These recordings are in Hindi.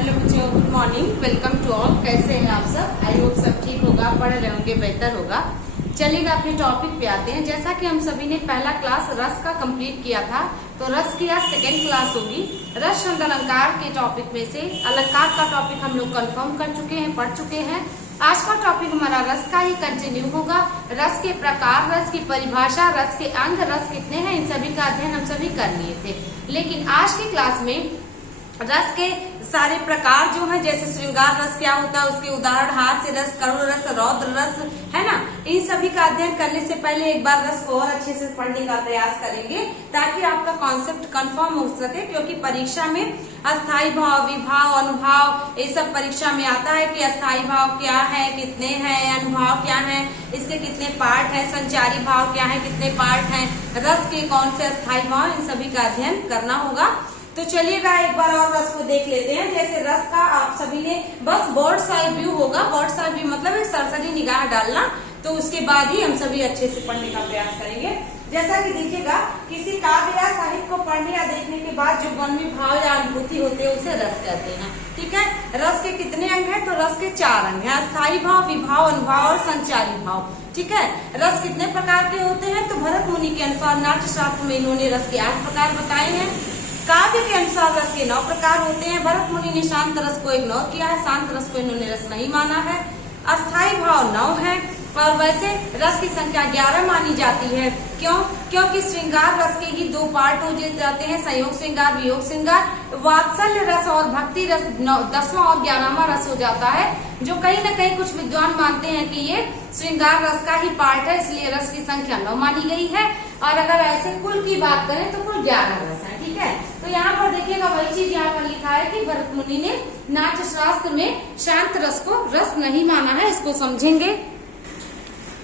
हेलो बच्चों, good morning, welcome to all. कैसे हैं आप सब? आई होप सब ठीक होगा, पढ़ रहे होंगे, बेहतर होगा। चलिएगा अपने टॉपिक पे आते हैं। जैसा कि हम सभी ने पहला क्लास रस का कंप्लीट किया था, तो रस की आज सेकेंड क्लास होगी। रस छंद अलंकार के टॉपिक में से अलंकार का टॉपिक हम लोग कंफर्म कर चुके हैं, पढ़ चुके हैं। आज का टॉपिक हमारा रस का ही कंटिन्यू होगा। रस के प्रकार, रस की परिभाषा, रस के अंग, रस कितने हैं, इन सभी का अध्ययन हम सभी कर लिए थे। लेकिन आज की क्लास में रस के सारे प्रकार जो है, जैसे श्रृंगार रस क्या होता है, उसके उदाहरण हास्य रस, करुण रस, रौद्र रस, है ना, इन सभी का अध्ययन करने से पहले एक बार रस को और अच्छे से पढ़ने का प्रयास करेंगे ताकि आपका कॉन्सेप्ट कंफर्म हो सके। क्योंकि परीक्षा में अस्थाई भाव, विभाव, अनुभाव, ये सब परीक्षा में आता है कि अस्थाई भाव क्या है, कितने हैं, अनुभाव क्या है, इसके कितने पार्ट है, संचारी भाव क्या है, कितने पार्ट है, रस के कौन से अस्थाई भाव, इन सभी का अध्ययन करना होगा। तो चलिएगा एक बार और रस को देख लेते हैं। जैसे रस का आप सभी ने बस बर्ड्स आई व्यू होगा, बर्ड्स आई व्यू मतलब एक सरसरी निगाह डालना, तो उसके बाद ही हम सभी अच्छे से पढ़ने का प्रयास करेंगे। जैसा कि देखिएगा, किसी काव्य या साहित्य को पढ़ने या देखने के बाद जो मन में भाव या अनुभूति होती है उसे रस कहते हैं। ठीक है, रस के कितने अंग हैं? तो रस के 4 अंग हैं, अस्थाई भाव, विभाव, अनुभाव और संचारी भाव। ठीक है, रस कितने प्रकार के होते हैं? तो भरत मुनि के अनुसार नाट्य शास्त्र में इन्होंने रस के 8 प्रकार बताए हैं। काव्य के अनुसार रस के 9 प्रकार होते हैं। भरत मुनि ने शांत रस को इग्नोर किया है, शांत रस को इन्होंने रस नहीं माना है। अस्थाई भाव 9 है और वैसे रस की संख्या 11 मानी जाती है। क्यों? क्योंकि श्रृंगार रस के ही 2 पार्ट हो जाते हैं, संयोग श्रृंगार, वियोग श्रृंगार। वात्सल्य रस और भक्ति रस 10वां और 11वां रस हो जाता है, जो कहीं न कहीं कुछ विद्वान मानते हैं कि ये श्रृंगार रस का ही पार्ट है, इसलिए रस की संख्या 9 मानी गई है। और अगर ऐसे कुल की बात करें तो कुल 11 रस है। ठीक है, तो यहाँ पर देखिएगा वही चीज यहाँ पर लिखा है कि भरत मुनि ने नाट्य शास्त्र में शांत रस को रस नहीं माना है, इसको समझेंगे।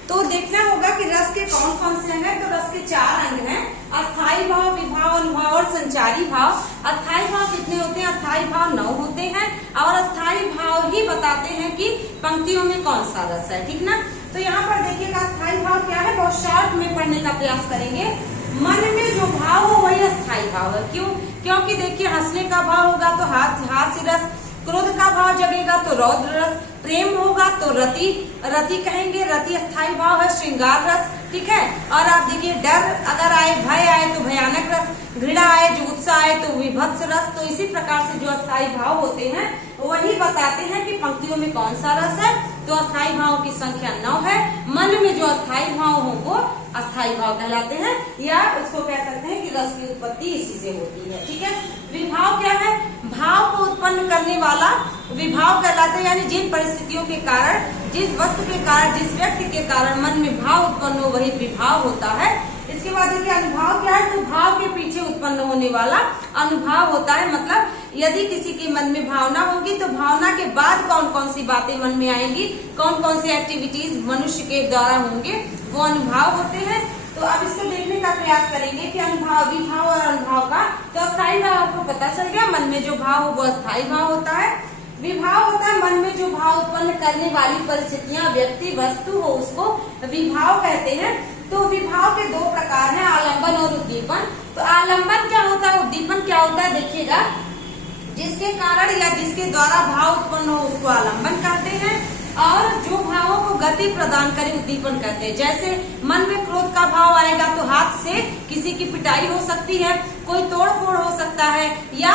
तो देखना होगा कि रस के कौन कौन से हैं। तो रस के 4 अंग हैं, अस्थाई भाव, विभाव, अनुभाव और संचारी भाव। अस्थाई भाव कितने होते हैं? अस्थाई भाव 9 होते हैं और अस्थाई भाव ही बताते हैं कि पंक्तियों में कौन सा रस है। ठीक ना, तो यहाँ पर देखिएगा अस्थाई भाव क्या है, बहुत शॉर्ट में पढ़ने का प्रयास करेंगे। मन में जो भाव हो वही अस्थाई भाव है। क्यों? क्योंकि देखिए, हंसने का भाव होगा तो हास्य रस, क्रोध का भाव जगेगा तो रौद्र रस, प्रेम होगा तो रति कहेंगे, रति अस्थाई भाव है, श्रृंगार रस। ठीक है, और आप देखिए, डर अगर आए, भय आए तो भयानक रस, घृणा आए, जुगुप्सा आए तो विभत्स रस। तो इसी प्रकार से जो अस्थाई भाव होते हैं वही बताते हैं कि पंक्तियों में कौन सा रस है। तो अस्थाई भाव की संख्या 9 है। मन में जो अस्थाई भाव हो वो अस्थाई भाव कहलाते हैं, या उसको कह सकते हैं कि रस की उत्पत्ति इसी से होती है। ठीक है, विभाव क्या है? भाव को उत्पन्न करने वाला विभाव कहलाते हैं, यानी जिन परिस्थितियों के कारण, जिस वस्तु के कारण, जिस व्यक्ति के कारण मन में भाव उत्पन्न हो वही विभाव होता है। इसके बाद देखिए अनुभाव क्या है? तो भाव के पीछे उत्पन्न होने वाला अनुभाव होता है। मतलब यदि किसी के मन में भावना होगी तो भावना के बाद कौन कौन सी बातें मन में आएंगी, कौन कौन सी एक्टिविटीज मनुष्य के द्वारा होंगे, वो अनुभाव होते हैं। तो अब इसको देखने का प्रयास करेंगे कि अनुभाव, विभाव और अनुभाव का। तो अस्थाई भाव आपको पता चल गया, मन में जो भाव हो वो अस्थाई भाव होता है। विभाव होता है मन में जो भाव उत्पन्न करने वाली परिस्थितियां, व्यक्ति, वस्तु हो, उसको विभाव कहते हैं। तो विभाव के 2 प्रकार हैं, आलंबन और उद्दीपन। तो आलंबन क्या होता है, उद्दीपन क्या होता है? देखिएगा, जिसके कारण या जिसके द्वारा भाव उत्पन्न हो उसको आलंबन कहते हैं, और जो भावों को गति प्रदान करे उद्दीपन कहते हैं। जैसे मन में क्रोध का भाव आएगा तो हाथ से किसी की पिटाई हो सकती है, कोई तोड़ फोड़ हो सकता है, या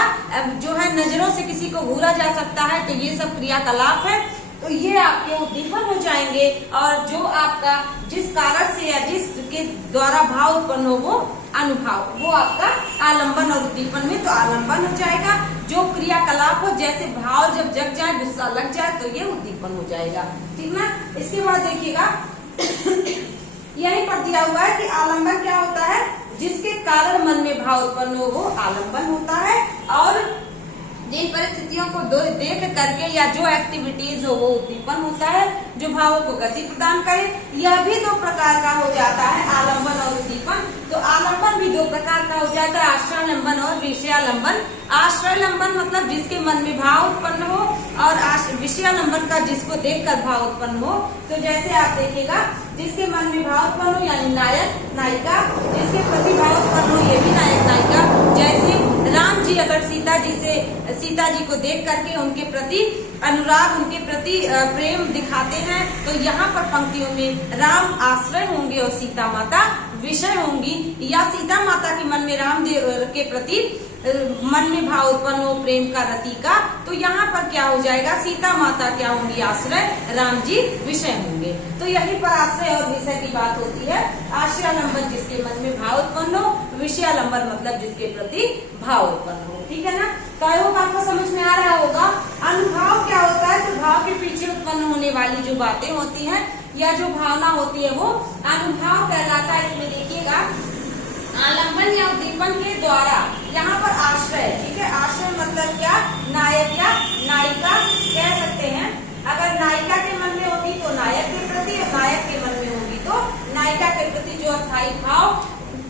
जो है नजरों से किसी को घूरा जा सकता है। तो ये सब क्रियाकलाप है, तो ये आपके उद्दीपन हो जाएंगे। और जो आपका जिस कारण से या जिसके द्वारा भाव उत्पन्न हो वो अनुभाव, वो आपका आलंबन और उद्दीपन में। तो आलंबन हो जाएगा जो क्रियाकलाप हो, जैसे भाव जब जग जाए, गुस्सा लग जाए तो ये उद्दीपन हो जाएगा। ठीक ना, इसके बाद देखिएगा यहीं पर दिया हुआ है कि आलंबन क्या होता है? जिसके कारण मन में भाव उत्पन्न हो वो आलंबन होता है, और जिन परिस्थितियों को देख करके या जो एक्टिविटीज हो वो उद्दीपन होता है, जो भावों को गति प्रदान करे। यह भी 2 प्रकार का हो जाता है, आलंबन और उद्दीपन। तो आलंबन भी 2 प्रकार का हो जाता है, आश्रयलंबन और विषयालंबन। आश्रयलंबन मतलब जिसके मन में भाव उत्पन्न हो, और विषयालंबन का जिसको देखकर भाव उत्पन्न हो। तो जैसे आप देखिएगा, जिसके मन में भाव उत्पन्न हो यानी नायक नायिका, जिसके प्रति भाव उत्पन्न हो ये भी नायक नायिका। जैसे राम जी अगर सीता जी को देख करके उनके प्रति अनुराग, उनके प्रति प्रेम दिखाते हैं, तो यहाँ पर पंक्तियों में राम आश्रय होंगे और सीता माता विषय होंगी, या सीता माता के मन में राम के प्रति मन में भाव उत्पन्न हो प्रेम का, रति का, तो यहाँ पर क्या हो जाएगा, सीता माता क्या होंगी, आश्रय, राम जी विषय होंगे। तो यहीं पर आश्रय और विषय की बात होती है। आश्रयालंबन जिसके मन में भाव उत्पन्न हो, विषयालंबन मतलब जिसके प्रति भाव उत्पन्न हो। ठीक है ना। तो आई होप आपको समझ में आ रहा होगा। अनुभाव क्या होता है, तो भाव के पीछे उत्पन्न होने वाली जो बातें होती हैं या जो भावना होती है वो अनुभाव कहलाता है। इसमें देखिएगा, आलंबन या उद्दीपन के द्वारा यहाँ पर आश्रय, ठीक है, आश्रय मतलब क्या, नायक या नायिका कह सकते हैं। अगर नायिका के मन में होगी तो नायक के प्रति, और नायक के मन में होगी तो नायिका के प्रति जो अस्थायी भाव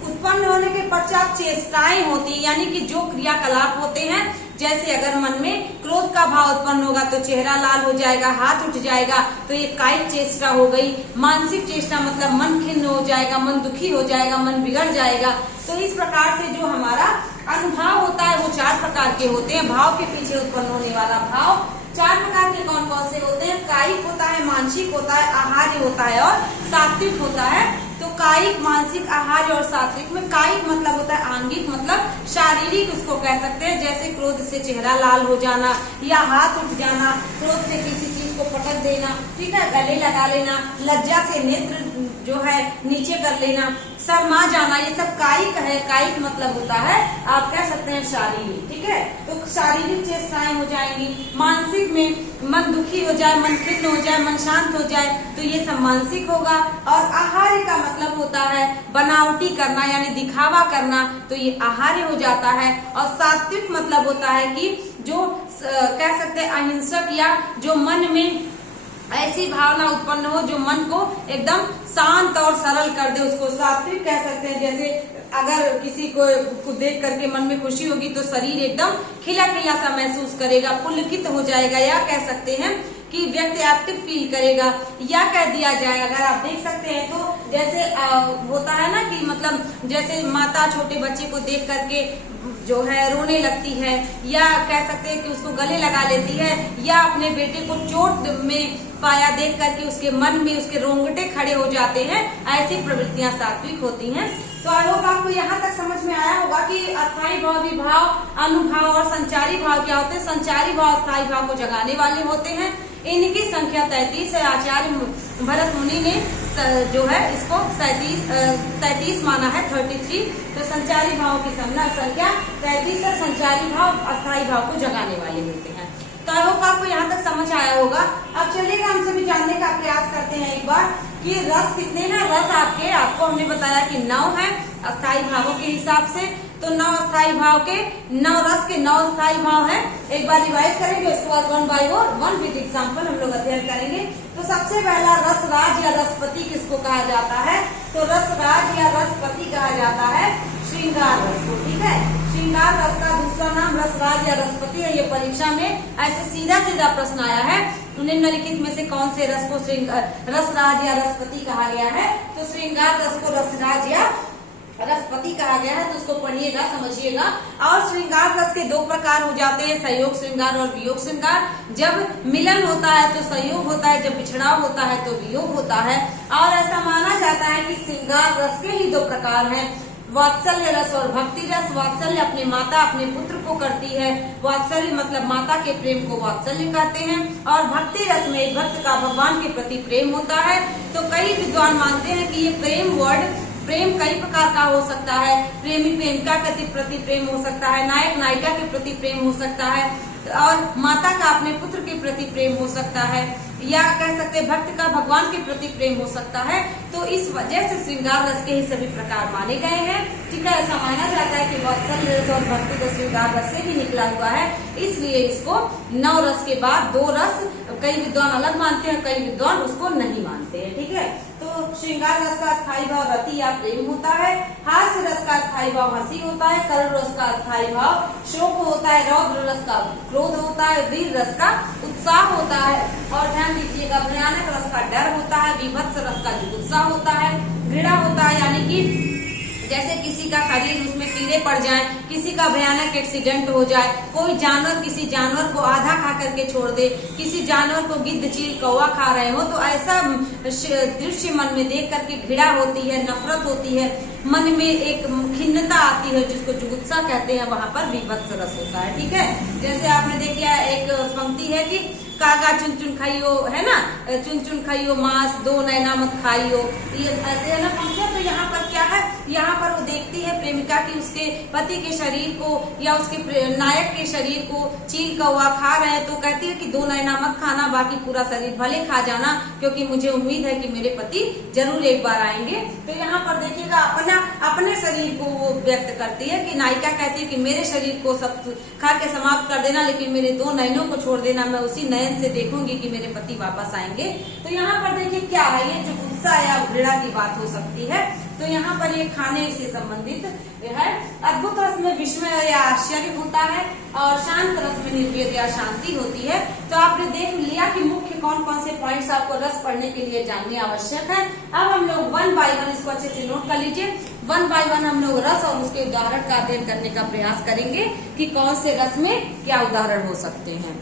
उत्पन्न होने के पश्चात चेष्टाएं होती, यानी कि जो क्रियाकलाप होते हैं, जैसे अगर मन में क्रोध का भाव उत्पन्न होगा तो चेहरा लाल हो जाएगा, हाथ उठ जाएगा, तो ये कायिक चेष्टा हो गई। मानसिक चेष्टा मतलब मन खिन्न हो जाएगा, मन दुखी हो जाएगा, मन बिगड़ जाएगा। तो इस प्रकार से जो हमारा अनुभाव होता है वो 4 प्रकार के होते हैं। भाव के पीछे उत्पन्न होने वाला भाव 4 प्रकार के कौन कौन से होते हैं, कायिक होता है, मानसिक होता है, आहार्य होता है और सात्विक होता है। तो कायिक, मानसिक, आहार्य और सात्विक में कायिक मतलब होता है आंगिक, मतलब शारीरिक उसको कह सकते हैं, जैसे क्रोध से चेहरा लाल हो जाना या हाथ उठ जाना, क्रोध से किसी चीज को पटक देना, ठीक है, गले लगा लेना, लज्जा से नेत्र जो है नीचे कर लेना, शर्मा जाना, ये सब कायिक है। कायिक मतलब होता है आप कह सकते हैं शारीरिक, ठीक है। तो शारीरिक चेष्टाएं हो जाएंगी। मानसिक में मन दुखी हो जाए, मन खिन्न हो जाए, मन शांत हो जाए, तो ये सब मानसिक होगा। और आहार्य का मतलब होता है बनावटी करना, यानी दिखावा करना, तो ये आहार्य हो जाता है। और सात्विक मतलब होता है कि जो कह सकते हैं अहिंसक, या जो मन में ऐसी भावना उत्पन्न हो जो मन को एकदम शांत और सरल कर दे, उसको सात्विक कह सकते हैं। जैसे अगर किसी को देख करके मन में खुशी होगी तो शरीर एकदम खिला खिला सा महसूस करेगा, पुलकित हो जाएगा, या कह सकते हैं कि व्यक्ति एक्टिव फील करेगा, या कह दिया जाए, अगर आप देख सकते हैं तो जैसे होता है ना कि मतलब जैसे माता छोटे बच्चे को देख करके जो है रोने लगती है, या कह सकते हैं कि उसको गले लगा लेती है, या अपने बेटे को चोट में पाया देख करके उसके मन में उसके रोंगटे खड़े हो जाते हैं, ऐसी प्रवृत्तियां सात्विक होती हैं। तो आई होप आपको यहाँ तक समझ में आया होगा कि अस्थायी भाव, विभाव, अनुभाव और संचारी भाव क्या होते हैं। संचारी भाव अस्थायी भाव को जगाने वाले होते हैं। इनकी संख्या 33 है। आचार्य भरत मुनि ने जो है इसको 33 माना है, 33। तो संचारी भाव की संख्या 33 है। संचारी भाव अस्थायी भाव को जगाने वाले होते हैं। तो आई होप आपको यहाँ तक समझ आया होगा। अब चलिएगा हम सभी जानने का प्रयास करते हैं एक बार कि रस कितने हैं। रस आपको हमने बताया कि 9 है अस्थायी भावों के हिसाब से। तो 9 अस्थायी भाव के 9 रस के 9 अस्थायी भाव हैं। एक बार रिवाइज करेंगे, उसके बाद 1 by 1 विद एग्जाम्पल हम लोग अध्ययन करेंगे। तो सबसे पहला रसराज या रसपति किसको कहा जाता है, तो रसराज या रसपति कहा जाता है श्रृंगार रस को, ठीक है। श्रृंगार रस का दूसरा नाम रसराज या रसपति है। ये परीक्षा में ऐसे सीधा सीधा प्रश्न आया है, निम्नलिखित में से कौन से रस को रसराज या रसपति कहा गया है। तो श्रृंगार रस को रसराज या रसपति कहा गया है। तो उसको पढ़िएगा, समझिएगा। और श्रृंगार रस के 2 प्रकार हो जाते हैं, संयोग श्रृंगार और वियोग श्रृंगार। जब मिलन होता है तो संयोग होता है, जब बिछड़ाव होता है तो वियोग होता है। और ऐसा माना जाता है कि श्रृंगार रस के ही 2 प्रकार हैं, वात्सल्य रस और भक्ति रस। वात्सल्य अपने माता अपने पुत्र को करती है, वात्सल्य मतलब माता के प्रेम को वात्सल्य कहते हैं। और भक्ति रस में एक भक्त का भगवान के प्रति प्रेम होता है। तो कई विद्वान मानते हैं कि ये प्रेम कई प्रकार का हो सकता है। प्रेमी प्रेमिका के प्रति प्रेम हो सकता है, नायक नायिका के प्रति प्रेम हो सकता है, और माता का अपने पुत्र के प्रति प्रेम हो सकता है, या कह सकते हैं भक्त का भगवान के प्रति प्रेम हो सकता है। तो इस वजह से श्रृंगार रस के ही सभी प्रकार माने गए हैं, ठीक है। ऐसा माना जाता है कि वात्सल्य रस और भक्ति रस श्रृंगार रस से भी निकला हुआ है, इसलिए इसको 9 रस के बाद 2 रस कई विद्वान अलग मानते हैं, कई विद्वान उसको नहीं मानते हैं, ठीक है। तो श्रृंगार रस का स्थायी भाव रति या प्रेम होता है। हास्य रस का स्थायी भाव हंसी होता है। करुण रस का स्थायी भाव शोक होता है। रौद्र रस का क्रोध होता है। वीर रस का उत्साह होता है। और ध्यान दीजिएगा, भयानक रस का डर होता है। विभत्स रस का जुगुप्सा होता है। घृणा होता है, यानी कि जैसे किसी का शरीर उसमें कीड़े पड़ जाए, किसी का भयानक एक्सीडेंट हो जाए, कोई जानवर किसी जानवर को आधा खा करके छोड़ दे, किसी जानवर को गिद्ध चील कौवा खा रहे हो, तो ऐसा दृश्य मन में देख करके घृणा होती है, नफरत होती है, मन में एक खिन्नता आती है, जिसको जुगुप्सा कहते हैं, वहां पर वीभत्स रस होता है। ठीक है, जैसे आपने देखा एक पंक्ति है कि कागा चुन चुन खाइयो, है ना, चुन चुन खाइयो मांस, दो नैना मत खाइयो, ये ऐसे है ना पंक्तियां। तो यहाँ पर क्या है, यहाँ पर वो देखती है प्रेमिका की उसके पति के शरीर को या उसके नायक के शरीर को चील कौवा खा रहे हैं, तो कहती है कि दो नैना मत खाना, बाकी पूरा शरीर भले खा जाना, क्योंकि मुझे उम्मीद है कि मेरे पति जरूर एक बार आएंगे। तो यहाँ पर देखिएगा अपने शरीर को वो व्यक्त करती है कि नायिका कहती है कि मेरे शरीर को सब खा के समाप्त कर देना, लेकिन मेरे दो नयनों को छोड़ देना, मैं उसी नयन से देखूंगी कि मेरे पति वापस आएंगे। तो यहाँ पर देखिए क्या है, ये जो गुस्सा या घृणा की बात हो सकती है। तो यहाँ पर ये खाने से संबंधित है। अद्भुत रस में विस्मय या आश्चर्य होता है और शांत रस में निर्वेद या शांति होती है। तो आपने देख लिया कि मुख्य कौन कौन से पॉइंट्स आपको रस पढ़ने के लिए जानने आवश्यक है। अब हम लोग 1 बाय 1 इसको अच्छे से नोट कर लीजिए। 1 बाय 1 हम लोग रस और उसके उदाहरण का अध्ययन करने का प्रयास करेंगे कि कौन से रस में क्या उदाहरण हो सकते हैं।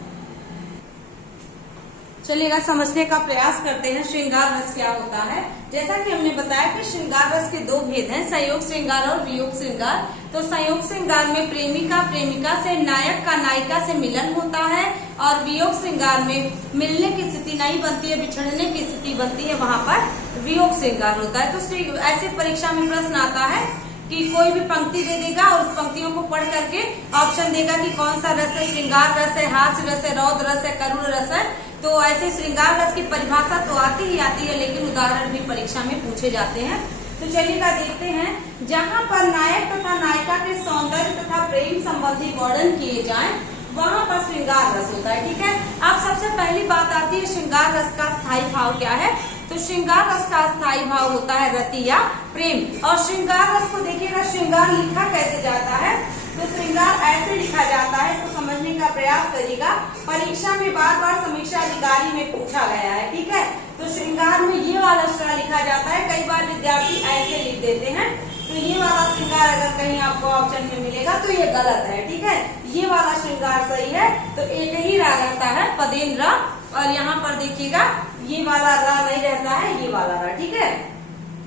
चलिएगा समझने का प्रयास करते हैं श्रृंगार रस क्या होता है। जैसा कि हमने बताया कि श्रृंगार रस के दो भेद हैं, संयोग श्रृंगार और वियोग श्रृंगार। तो संयोग श्रृंगार में प्रेमिका प्रेमिका से, नायक का नायिका से मिलन होता है, और वियोग श्रृंगार में मिलने की स्थिति नहीं बनती है, बिछड़ने की स्थिति बनती है, वहां पर वियोग श्रृंगार होता है। तो ऐसे परीक्षा में प्रश्न आता है कि कोई भी पंक्ति दे देगा और उस पंक्तियों को पढ़ करके ऑप्शन देगा कि कौन सा रस है, श्रृंगार रस है, हास्य रस है, रौद्र रस है, करुण रस है। तो ऐसे श्रृंगार रस की परिभाषा तो आती ही आती है, लेकिन उदाहरण भी परीक्षा में पूछे जाते हैं। तो चलिएगा देखते हैं, जहाँ पर नायक तथा नायिका के सौंदर्य तथा प्रेम संबंधी वर्णन किए जाएं, वहाँ पर श्रृंगार रस होता है। ठीक है, अब सबसे पहली बात आती है श्रृंगार रस का स्थायी भाव क्या है। तो श्रृंगार रस का स्थायी भाव होता है रति या प्रेम। और श्रृंगार रस को देखिएगा, श्रृंगार लिखा कैसे जाता है। तो श्रृंगार ऐसे लिखा जाता है, इसको समझने का प्रयास करिएगा। परीक्षा में बार बार समीक्षा अधिकारी में पूछा गया है। ठीक है, तो श्रृंगार में ये वाला श्रृंगार लिखा जाता है। कई बार विद्यार्थी ऐसे लिख देते हैं, तो ये वाला श्रृंगार अगर कहीं आपको ऑप्शन में मिलेगा तो ये गलत है। ठीक है, ये वाला श्रृंगार सही है। तो एक ही रा रहता है, पदेन रा, और यहाँ पर देखिएगा ये वाला रा नहीं रहता है, ये वाला रा। ठीक है,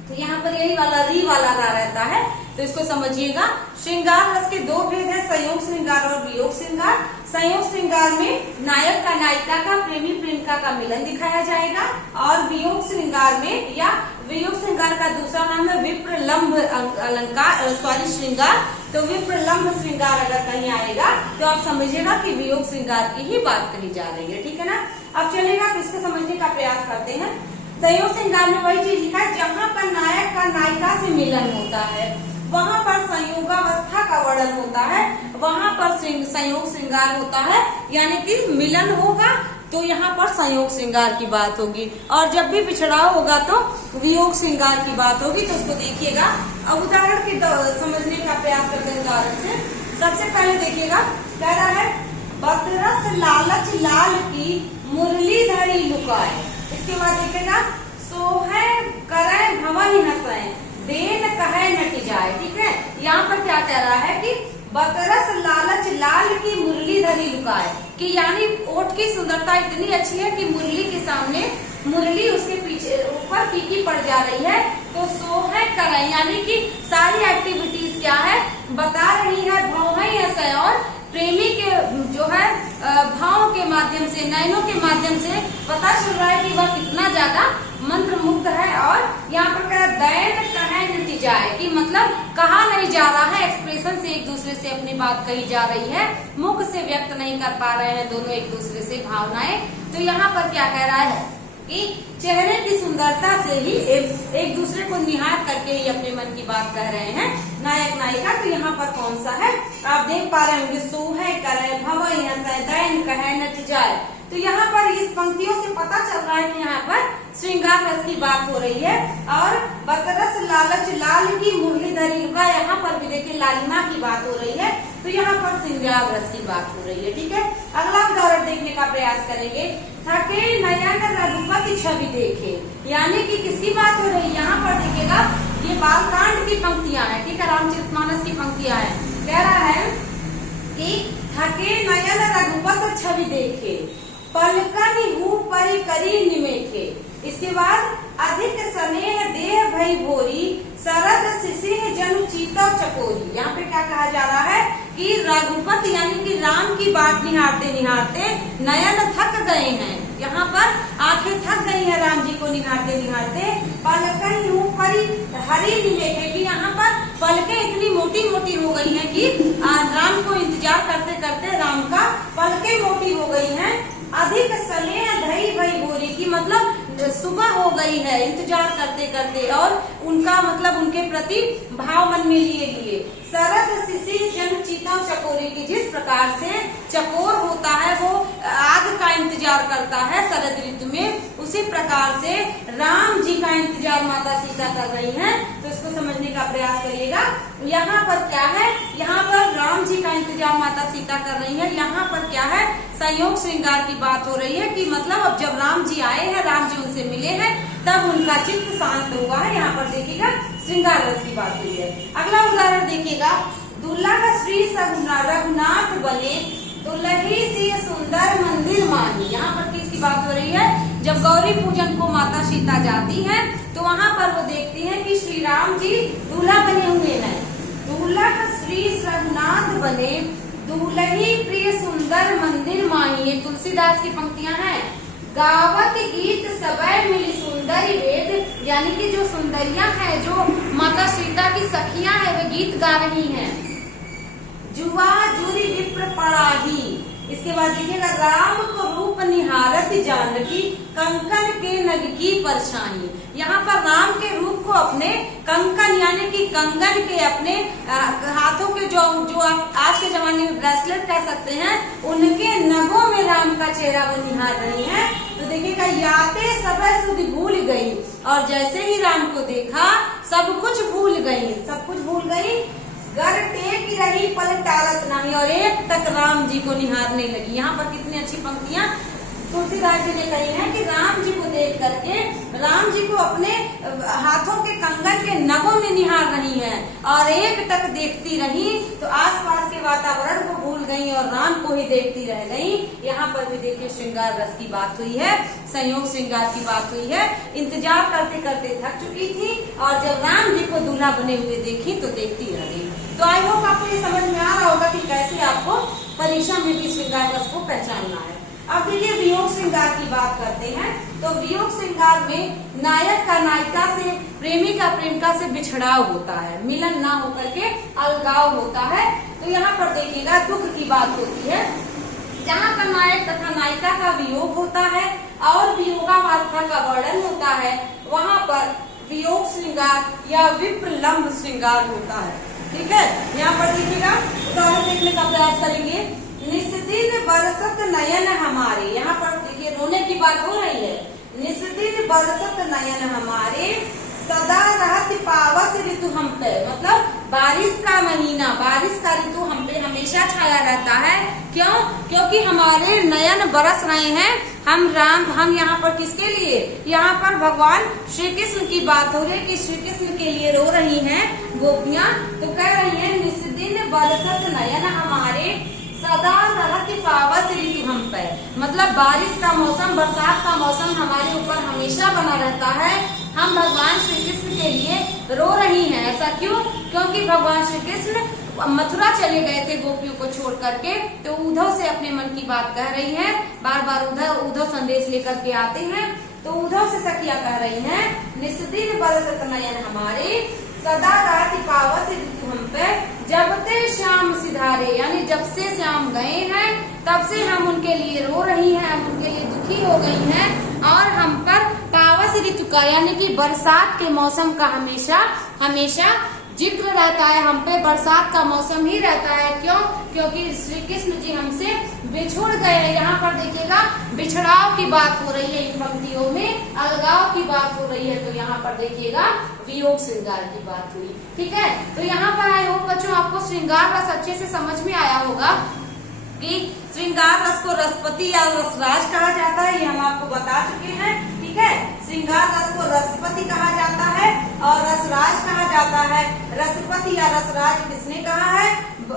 तो यहाँ पर यही वाला री वाला रा रहता है। तो इसको समझिएगा। श्रृंगार रस के दो भेद है, संयोग श्रृंगार और वियोग श्रृंगार। संयोग श्रृंगार में नायक का नायिका का, प्रेमी प्रेमिका का मिलन दिखाया जाएगा, और वियोग श्रृंगार में या वियोग श्रृंगार का दूसरा नाम है विप्रलंभ अलंकार, सॉरी श्रृंगार। तो विप्रलंभ श्रृंगार अगर कहीं आएगा तो आप समझिएगा कि वियोग श्रृंगार की ही बात कही जा रही है। ठीक है ना, अब चलिएगा आप इसको समझने का प्रयास करते हैं। संयोग श्रृंगार में वही चीज लिखा है, जहाँ पर नायक का नायिका से मिलन होता है, वहाँ पर संयोगावस्था का वर्णन होता है, वहाँ पर संयोग श्रृंगार होता है, यानी कि मिलन होगा तो यहाँ पर संयोग श्रृंगार की बात होगी, और जब भी बिछड़ाव होगा तो वियोग श्रृंगार की बात होगी। तो उसको देखिएगा, अब उदाहरण के समझने का प्रयास करते हैं। उदाहरण से सबसे पहले देखिएगा, कह रहा है बदरस लालच लाल की मुरली धरी लुकाए। इसके बाद देखिएगा, सोहे करे भवई हंसे देन कहे नट जाए। ठीक है, यहाँ पर क्या कह रहा है कि बदरस लालच लाल की मुरली धरी लुकाए, कि यानी ओठ की सुंदरता इतनी अच्छी है कि मुरली के सामने मुरली उसके पीछे ऊपर फीकी पड़ जा रही है। तो सोहे करे यानी कि सारी एक्टिविटीज क्या है बता रही है, भवई हंसे, और प्रेमी के जो है भाव के माध्यम से, नयनों के माध्यम से पता चल रहा है कि वह कितना ज्यादा मंत्र मुग्ध है। और यहाँ पर क्या दैन कहे नतीजा है, कि मतलब कहा नहीं जा रहा है, एक्सप्रेशन से एक दूसरे से अपनी बात कही जा रही है, मुख से व्यक्त नहीं कर पा रहे हैं दोनों एक दूसरे से भावनाएं। तो यहाँ पर क्या कह रहा है कि चेहरे की सुंदरता से ही एक दूसरे को निहार करके ही अपने मन की बात कह रहे हैं नायक नायिका। तो यहाँ पर कौन सा है आप देख पा रहे होंगे, सोहे करे भवई हंसे दैन कहे नट जाए। तो यहाँ पर इस पंक्तियों से पता चल रहा है कि यहाँ पर श्रृंगार रस की बात हो रही है। और बदरस लालच लाल की मुरली धरी लुका, यहाँ पर भी देखिए लालिमा की बात हो रही है। तो यहाँ पर श्रृंगार रस की बात हो रही है। ठीक है, अगला उदाहरण देखने का प्रयास करेंगे। थके नयन रघुपति छवि देखे, यानी कि किसकी बात हो रही है, यहाँ पर देखिएगा ये बालकांड की पंक्तियां हैं, ठीक है, रामचरितमानस की पंक्तियां हैं। कह रहा है कि थके नयन रघुपत छवि देखे, पलकन हूँ परि करी निमेखे। इसके बाद अधिक स्नेह देह भई भोरी, शरद शिशिर जनु चीता चकोरी। यहाँ पे क्या कहा जा रहा है कि रघुपत यानी कि राम की बाट निहारते निहारते नयन थक गए हैं। यहाँ पर आंखें थक गई है राम जी को निहारते निहारते। पलकन हूँ परि हरी निमेखे, कि यहाँ पर पलकें इतनी मोटी मोटी हो गई हैं कि राम को इंतजार करते करते राम का पलकें मोटी हो गई हैं। अधिक स्नेह धई भई भोरी, की मतलब सुबह हो गई है इंतजार करते करते, और उनका मतलब उनके प्रति भाव मन में लिए लिए। शरद शिशिर जन चीता चकोरी, की जिस प्रकार से चकोर होता है वो आग का इंतजार करता है शरद ऋतु में, उसी प्रकार से राम जी का इंतजार माता सीता कर रही हैं। तो इसको समझने का प्रयास करिएगा। यहाँ पर क्या है, यहाँ पर राम जी का इंतजार माता सीता कर रही है। यहाँ पर क्या है, संयोग श्रृंगार की बात हो रही है कि मतलब अब जब राम जी आए हैं, राम जी उनसे मिले हैं, तब उनका चित्त शांत हुआ है। यहाँ पर देखिएगा श्रृंगार रस की बात हुई है। अगला उदाहरण देखिएगा, दुल्लभ श्री रघुनाथ बने, दुल्ही सी सुंदर मंदिर मानी। यहाँ पर किसकी बात हो रही है, जब गौरी पूजन को माता सीता जाती हैं तो वहाँ पर वो देखती हैं कि श्री राम जी दूल्हा बने हुए हैं। दुल्लभ श्री रघुनाथ बने, दुल्ही प्रिय सुंदर मंदिर मानी। ये तुलसीदास की पंक्तियां हैं। गावत गीत सबय मिली सुंदरी वेद, यानी कि जो सुंदरियां हैं, जो माता सीता की सखियां हैं, वे गीत गा रही हैं। जुआ जुरी विप्र पड़ाही। इसके बाद देखिएगा, राम को रूप निहारत जानकी, कंकन के नग की परछाई। यहाँ पर राम के रूप को अपने कंकन यानी कि कंगन के अपने हाथों के जो आप आज के जमाने में ब्रेसलेट कह सकते हैं, उनके नगों में राम का चेहरा वो निहार रही है। तो देखिएगा, याते सब सुध भूल गई, और जैसे ही राम को देखा सब कुछ भूल गई, सब कुछ भूल गई। गर टेक रही पल टालत नहीं, और एक टक राम जी को निहारने लगी। यहाँ पर कितनी अच्छी पंक्तियां तुलसीदास जी ने कही है कि राम जी को देख करके राम जी को अपने हाथों के कंगन के नगों में निहार रही हैं, और एक टक देखती रही तो आसपास के वातावरण को भूल गई और राम को ही देखती रह गई। यहाँ पर भी देखिए श्रृंगार रस की बात हुई है, संयोग श्रृंगार की बात हुई है। इंतजार करते करते थक चुकी थी, और जब राम जी को दूल्हा बने हुए देखी तो देखती रह गई। तो आई होप आपको ये समझ में आ रहा होगा कि कैसे आपको परीक्षा में भी श्रृंगार रस को पहचानना है। अब देखिए वियोग श्रृंगार की बात करते हैं। तो वियोग श्रृंगार में नायक का नायिका से, प्रेमी का प्रेमिका से बिछड़ाव होता है, मिलन ना होकर के अलगाव होता है। तो यहाँ पर देखिएगा दुख की बात होती है, जहाँ पर नायक तथा नायिका का वियोग होता है और वियोगावस्था का वर्णन होता है, वहाँ पर वियोग श्रृंगार या विप्रलंब श्रृंगार होता है। ठीक है, यहाँ पर देखिएगा उदाहरण देखने का प्रयास करेंगे। निस्दिन बरसत नयन हमारे, यहाँ पर देखिए रोने की बात हो रही है। निस्दिन बरसत नयन हमारे, सदा रहत पावस ऋतु हम पे, मतलब बारिश का महीना, बारिश का ऋतु हम पे हमेशा छाया रहता है। क्यों? क्योंकि हमारे नयन बरस रहे हैं। हम यहाँ पर किसके लिए, यहाँ पर भगवान श्री कृष्ण की बात हो रही है कि श्री कृष्ण के लिए रो रही हैं गोपियां। तो कह रही हैं निस्दिन बरसत नयन हमारे, सदा रहत पावस ऋतु हम पे, मतलब बारिश का मौसम, बरसात का मौसम हमारे ऊपर हमेशा बना रहता है। हम भगवान श्री कृष्ण के लिए रो रही हैं। ऐसा क्यों? क्योंकि भगवान श्री कृष्ण मथुरा चले गए थे गोपियों को छोड़ करके, तो उद्धव से अपने मन की बात कह रही हैं। बार बार उद्धव संदेश लेकर के आते हैं, तो उद्धव से सखिया कह रही हैं निस्दिन बरसत नयन हमारे, सदा रहत पावस ऋतु हम पे, जब ते श्याम सिधारे, यानी जब से श्याम गए हैं तब से हम उनके लिए रो रही हैं, हम उनके लिए दुखी हो गई हैं, और हम पर पावस ऋतु का यानी कि बरसात के मौसम का हमेशा जिक्र रहता है। हम पे बरसात का मौसम ही रहता है। क्यों? क्योंकि श्री कृष्ण जी हमसे बिछुड़ गए हैं। यहाँ पर देखिएगा बिछड़ाव की बात हो रही है इन पंक्तियों में, अलगाव की बात हो रही है। तो यहाँ पर देखिएगा वियोग श्रृंगार की बात हुई। ठीक है, तो यहाँ पर आए हो बच्चों, आपको श्रृंगार रस अच्छे से समझ में आया होगा कि श्रृंगार रस को रसपति या रसराज कहा जाता है। ये हम आपको बता चुके हैं कि ठीक है। श्रृंगार रस को रसपति कहा जाता है और रसराज कहा जाता है। रसपति या रसराज किसने कहा है?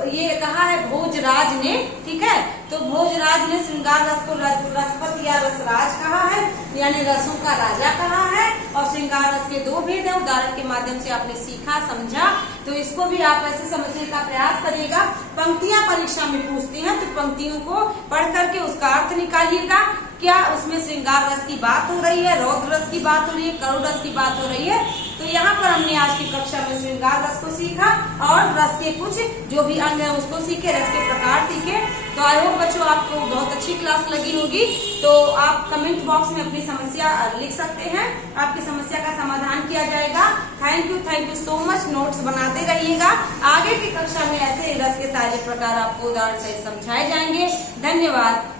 ये कहा है भोजराज ने, ठीक है। तो भोजराज ने श्रृंगार रस को रसपति या रसराज कहा है, यानी रसों का राजा कहा है। और श्रृंगार रस के दो भेद है, उदाहरण के माध्यम से आपने सीखा समझा, तो इसको भी आप ऐसे समझने का प्रयास करिएगा। पंक्तियां परीक्षा में पूछती हैं तो पंक्तियों को पढ़ करके उसका अर्थ निकालिएगा। क्या उसमें श्रृंगार रस की बात हो रही है, रौद्र रस की बात हो रही है, करुण रस की बात हो रही है? तो यहाँ पर हमने आज की कक्षा में श्रृंगार रस को सीखा और रस के कुछ जो भी अंग है उसको सीखे, रस के प्रकार सीखे। तो आई होप बच्चों आपको बहुत अच्छी क्लास लगी होगी। तो आप कमेंट बॉक्स में अपनी समस्या लिख सकते हैं, आपकी समस्या का समाधान किया जाएगा। Thank you so much. Notes बनाते रहिएगा। आगे की कक्षा में ऐसे रस के सारे प्रकार आपको उदाहरण से समझाए जाएंगे। धन्यवाद।